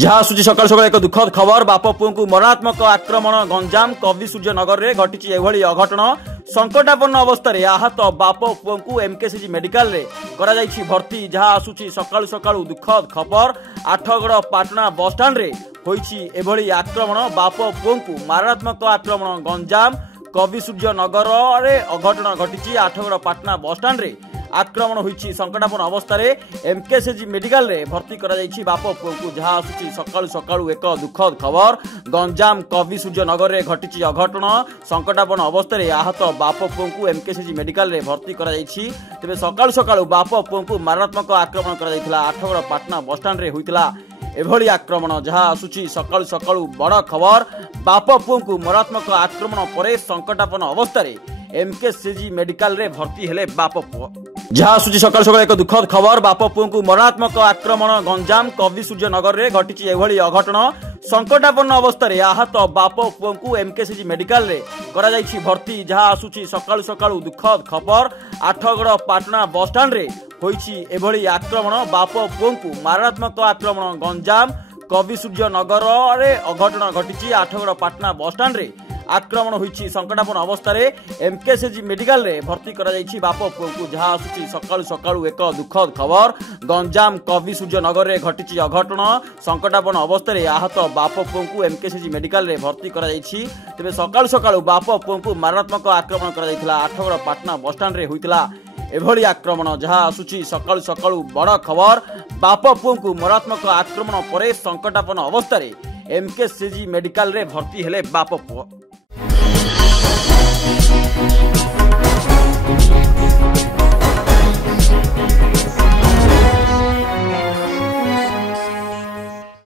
जहाँ आसुची सकाल सकाल एक दुखद खबर बाप पुओं को मरणात्मक आक्रमण गंजाम कवि सूर्य नगर में घटी एभली अघटन संकटापन्न अवस्था आहत बाप पुओं को एमकेसीजी मेडिकल रे करा जायछि भर्ती। जहाँ आसुची सकाल सकाल दुखद खबर आठगड़ पाटना बस स्टाण्ड रे होइछि एभली आक्रमण बाप पुओं को मारणात्मक आक्रमण गंजाम कवि सूर्य नगर रे अघटन घटी आठगड़ पाटना बस स्टाण्ड रे आक्रमण होइछि संकटापन्न अवस्था एमकेसीजी मेडिकल रे भर्ती करा जायछि बाप पुओं को। जहाँ आसुची सकाळु सकाळु एक दुखद खबर गंजाम कवि सूर्य नगर रे घटी अघटन संकटापन्न अवस्था आहत बाप पुओं को एमकेसीजी मेडिकल रे भर्ती करा जायछि। तेबे सकाळु सकाळु बाप पुओं को मारणात्मक आक्रमण करा जायथिला आठगड़ पाटना बस स्टाण्ड रे होइतिला एभली आक्रमण। जहाँ आसुची सकाळु सकाळु बड़ खबर बाप पुओं को मारणात्मक आक्रमण परे संकटापन्न अवस्था एमकेसीजी मेडिकल रे भर्ती हेले बाप पुओ। जहाँ आसुची सकाल सकाल एक दुखद खबर बाप पुओं को मरणात्मक आक्रमण गंजाम कवि सूर्य नगर में घटी एभली अघटन संकटापन्न अवस्था आहत बाप पुओं को एमकेसीजी मेडिकल रे करा जायछि भर्ती। जहाँ आसुची सकाल सकाल दुखद खबर आठगड़ पाटना बस स्टाण्ड रे होइछि एभली आक्रमण बाप पुओं को मारणात्मक आक्रमण गंजाम कवि सूर्य नगर में अघटन घटी आठगड़ पाटना बस स्टाण्ड रे आक्रमण होइछि संकटापन्न अवस्था एमकेसीजी मेडिकल रे भर्ती करा जायछि बाप पुओं को। जहाँ आसुची सकाळु सकाळु एक दुखद खबर गंजाम कवि सूर्य नगर में घटी अघटन संकटापन्न अवस्था आहत बाप पुओं को एमकेसीजी मेडिकल रे भर्ती करा जायछि। तेबे सकाळु सकाळु बाप पुओं को मारणात्मक आक्रमण करा जायथिला आठगड़ पाटना बस स्टाण्ड रे होइतिला एभली आक्रमण। जहाँ आसुची सकाळु सकाळु बड़ खबर बाप पुओं को मारणात्मक आक्रमण परे संकटापन्न अवस्था एमकेसीजी मेडिकल रे भर्ती हेले बाप पुओ।